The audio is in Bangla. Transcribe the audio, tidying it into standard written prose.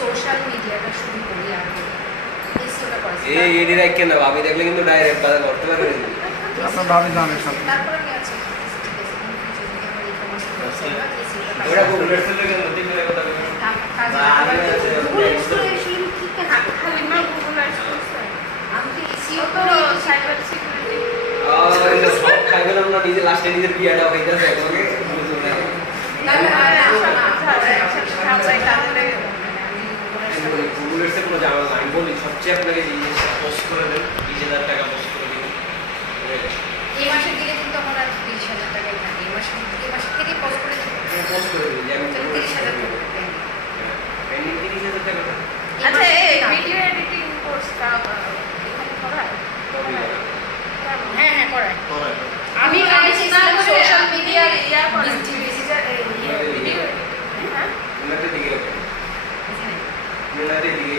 সোশ্যাল মিডিয়াটা শুরু করি আর এসিওটা করে এই এডি রাখ কেন ভাবি দেখলে কিন্তু ডাইরেক্ট বাজার করতে পারবে আপনার ভাবি জানে সব তারপরে কি আছে ওরা গুগল এর থেকে নতুন করে কথা বলবে আমি এসিও তো সাইবার সিকিউরিটি সব খাই গেলাম না নিজে লাস্টে নিজের বিয়াটা হইতাছে তোমাকে গুগল এর কোনো জানা নাই বলি সবচেয়ে আপনাকে জিনিস পোস্ট করে দেন 20000 টাকা পোস্ট করে দিন এই মাসে দিলে কিন্তু আমার আর 20000 টাকাই থাকে এই মাসে থেকে পোস্ট করে দিন পোস্ট করে দিন যেমন 30000 টাকা পেন্ডিং 30000 টাকা আচ্ছা এই ভিডিও এডিটিং কোর্সটা এখানে করায় হ্যাঁ হ্যাঁ করায় করায় আমি সোশ্যাল মিডিয়ার ইয়া করে ভিডিও ভিডিও হ্যাঁ উনাতে দিকে উনাতে দিকে